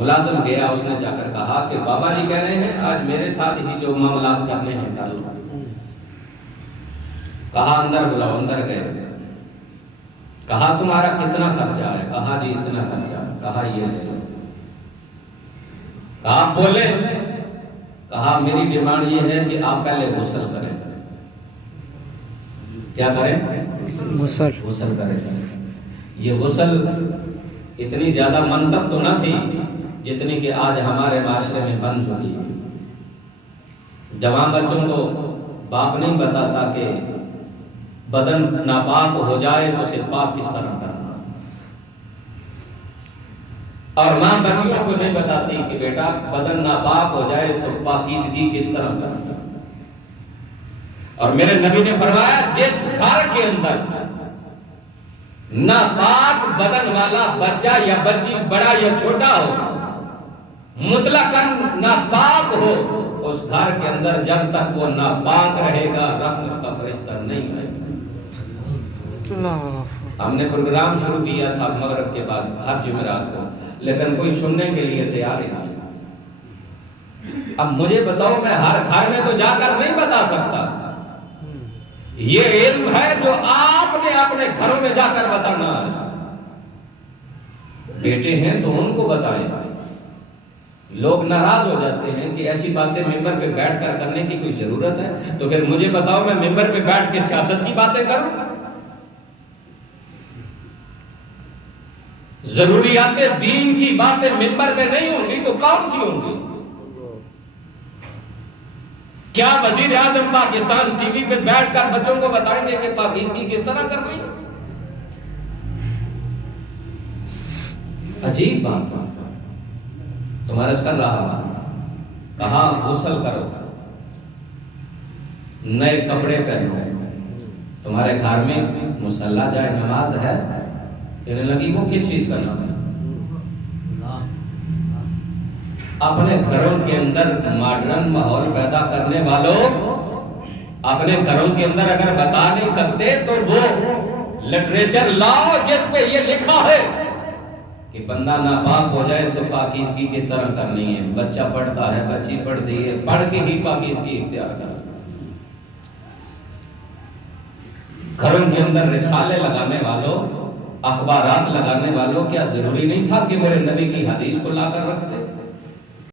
ملازم گیا، اس نے جا کر کہا کہ بابا جی کہہ رہے ہیں آج میرے ساتھ ہی جو معاملات کرنے ہیں کر لو۔ کہا اندر بلاؤ، اندر گئے، کہا تمہارا کتنا خرچہ ہے؟ کہا جی اتنا خرچہ۔ کہا یہ لے لو۔ کہا آپ بولے؟ کہا میری ڈیمانڈ یہ ہے کہ آپ پہلے غسل کریں۔ کیا کریں؟ غسل کریں۔ یہ غسل اتنی زیادہ منطق تو نہ تھی جتنی کہ آج ہمارے معاشرے میں بن چکی ہے۔ جوان بچوں کو باپ نہیں بتاتا کہ بدن ناپاک ہو جائے تو اسے پاک کس طرح کرنا، اور ماں بچیوں کو نہیں بتاتی کہ بیٹا بدن ناپاک ہو جائے تو پاکیزگی کس طرح کرنا۔ اور میرے نبی نے فرمایا جس گھر کے اندر ناپاک بدن والا بچہ یا بچی بڑا یا چھوٹا ہو، مطلقاً ناپاک ہو، اس گھر کے اندر جب تک وہ ناپاک رہے گا رحمت کا فرشتہ نہیں آئے گا۔ ہم نے پروگرام شروع کیا تھا مغرب کے بعد ہر جمعرات کو، لیکن کوئی سننے کے لیے تیار ہی نہیں۔ اب مجھے بتاؤ، میں ہر گھر میں تو جا کر نہیں بتا سکتا، یہ علم ہے جو آپ نے اپنے گھروں میں جا کر بتانا ہے۔ بیٹے ہیں تو ان کو بتائیں۔ لوگ ناراض ہو جاتے ہیں کہ ایسی باتیں ممبر پہ بیٹھ کر کرنے کی کوئی ضرورت ہے، تو پھر مجھے بتاؤ میں ممبر پہ بیٹھ کے سیاست کی باتیں کروں؟ ضروریات دین کی باتیں ممبر پہ نہیں ہوں گی تو کون سی ہوں گی؟ کیا وزیر اعظم پاکستان ٹی وی پہ بیٹھ کر بچوں کو بتائیں گے کہ پاکیزگی کس طرح کرنی؟ عجیب بات ہے۔ تمہارا عرض کر رہا، کہا غسل کرو، نئے کپڑے پہنو، تمہارے گھر میں مصلی جائے نماز ہے؟ کہنے لگی وہ کس چیز کا نام ہے؟ اپنے گھروں کے اندر ماڈرن ماحول پیدا کرنے والوں، اپنے گھروں کے اندر اگر بتا نہیں سکتے تو وہ لٹریچر لاؤ جس پہ یہ لکھا ہے کہ بندہ ناپاک ہو جائے تو پاکیزگی کس طرح کرنی ہے۔ بچہ پڑھتا ہے، بچی پڑھتی ہے، پڑھ کے ہی پاکیزگی اختیار کرنا۔ گھروں کے اندر رسالے لگانے والوں، اخبارات لگانے والوں، کیا ضروری نہیں تھا کہ میرے نبی کی حدیث کو لا کر رکھتے؟